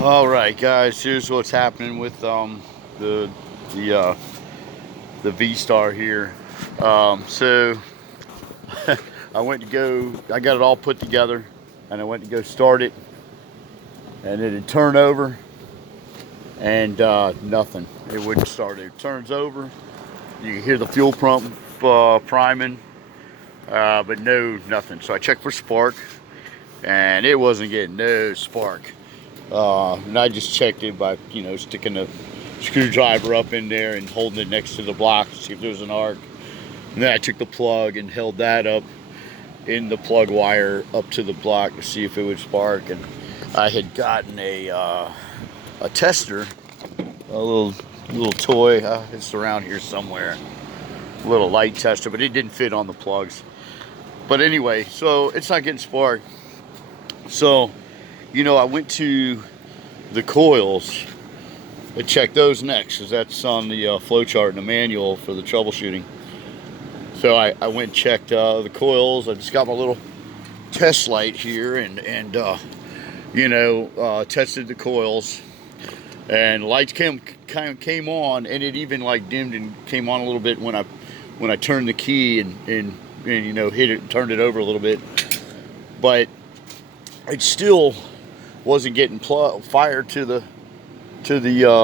All right, guys. Here's what's happening with the the uh, the V Star here. So I went to go. I got it all put together, and I went to go start it, and it had turned over, and nothing. It wouldn't start. It turns over. You can hear the fuel pump priming, but nothing. So I checked for spark, and it wasn't getting no spark. And I just checked it by, sticking a screwdriver up in there and holding it next to the block to see if there was an arc. And then I took the plug and held that up in the plug wire up to the block to see if it would spark. And I had gotten a tester, a little toy. It's around here somewhere, a little light tester, but it didn't fit on the plugs. But anyway, so it's not getting spark. So I went to the coils and checked those next because that's on the flow chart and the manual for the troubleshooting. So I went and checked the coils. I just got my little test light here and tested the coils. And the lights came on, and it even like dimmed and came on a little bit when I turned the key and hit it and turned it over a little bit. But it still wasn't getting fire to the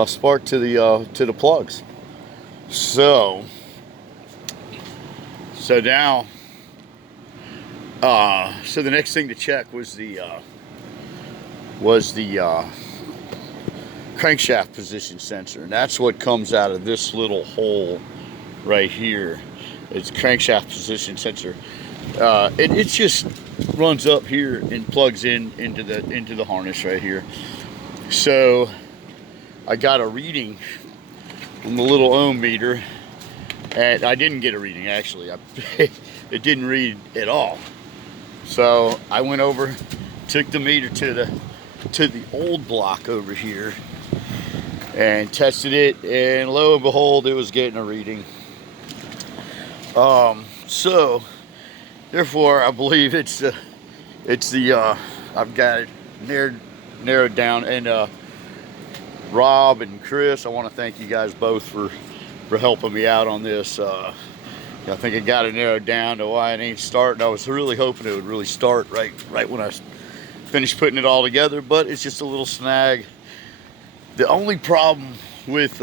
spark to the plugs. So now so the next thing to check was the crankshaft position sensor, and that's what comes out of this little hole right here. It's crankshaft position sensor. It just runs up here and plugs into the harness right here. So I got a reading from the little ohm meter, and I didn't get a reading actually. It didn't read at all. So I went over, took the meter to the old block over here, and tested it, and lo and behold, it was getting a reading. So therefore, I believe it's the I've got it narrowed down. And Rob and Chris, I want to thank you guys both for helping me out on this. I think I got it narrowed down to why it ain't starting. I was really hoping it would really start right when I finished putting it all together, but it's just a little snag. The only problem with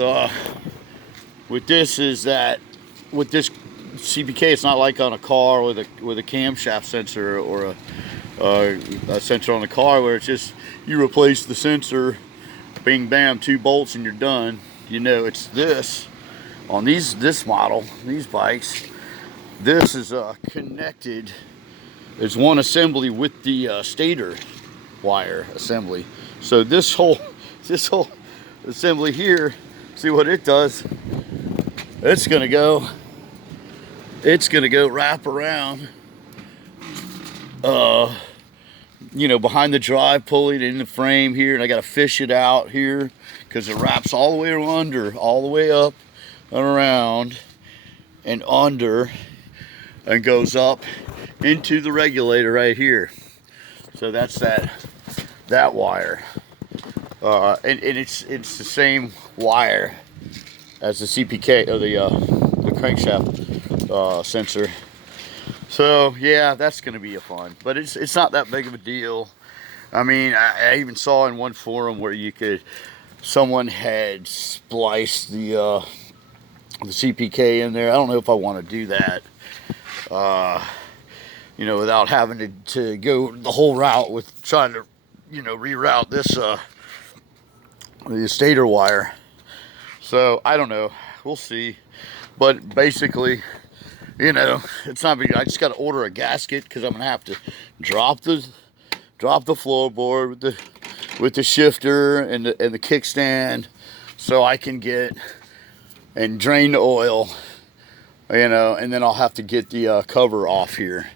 this is that with this CPK, it's not like on a car with a camshaft sensor or a sensor on the car where it's just you replace the sensor, bing bam, 2 bolts and you're done. It's this on this model, these bikes. This is connected. It's one assembly with the stator wire assembly. So this whole assembly here, see what it does? It's gonna go wrap around behind the drive pulley in the frame here, and I gotta fish it out here because it wraps all the way under, all the way up and around and under, and goes up into the regulator right here. So that's that wire, and it's the same wire as the CPK or the crankshaft sensor. So yeah, that's going to be a fun, but it's not that big of a deal. I mean, I even saw in one forum where someone had spliced the CPK in there. I don't know if I want to do that, without having to go the whole route with trying to reroute this the stator wire. So I don't know, we'll see. But basically, it's not big. I just got to order a gasket because I'm gonna have to drop the floorboard with the shifter and the kickstand, so I can get and drain the oil, and then I'll have to get the cover off here,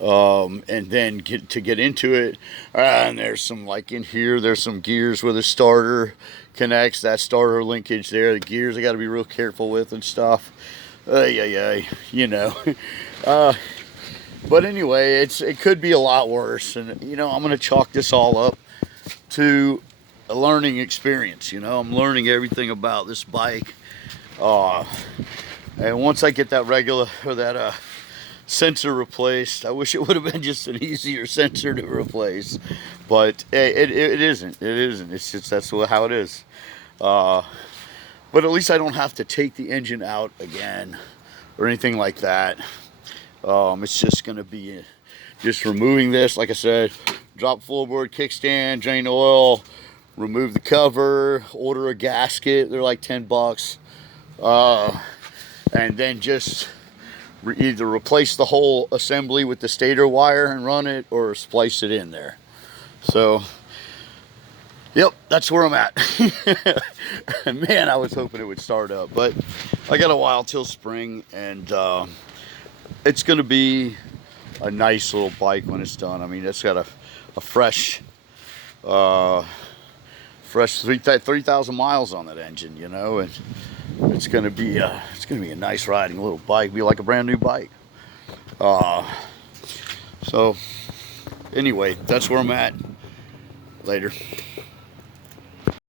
and then get into it. And there's some, like in here, there's some gears where the starter connects, that starter linkage there. The gears I got to be real careful with and stuff. But anyway, it could be a lot worse, and I'm gonna chalk this all up to a learning experience. You know, I'm learning everything about this bike. And once I get that regular or that sensor replaced, I wish it would have been just an easier sensor to replace, but it isn't. It isn't. It's just that's how it is. But at least I don't have to take the engine out again or anything like that. It's just going to be just removing this, like I said, drop floorboard, kickstand, drain oil, remove the cover, order a gasket. They're like 10 bucks. And then just either replace the whole assembly with the stator wire and run it, or splice it in there. So, yep, that's where I'm at. Man, I was hoping it would start up, but I got a while till spring, and it's going to be a nice little bike when it's done. I mean, it's got a fresh 3,000 miles on that engine, you know, and it's going to be a nice riding little bike. Be like a brand new bike. So anyway, that's where I'm at. Later.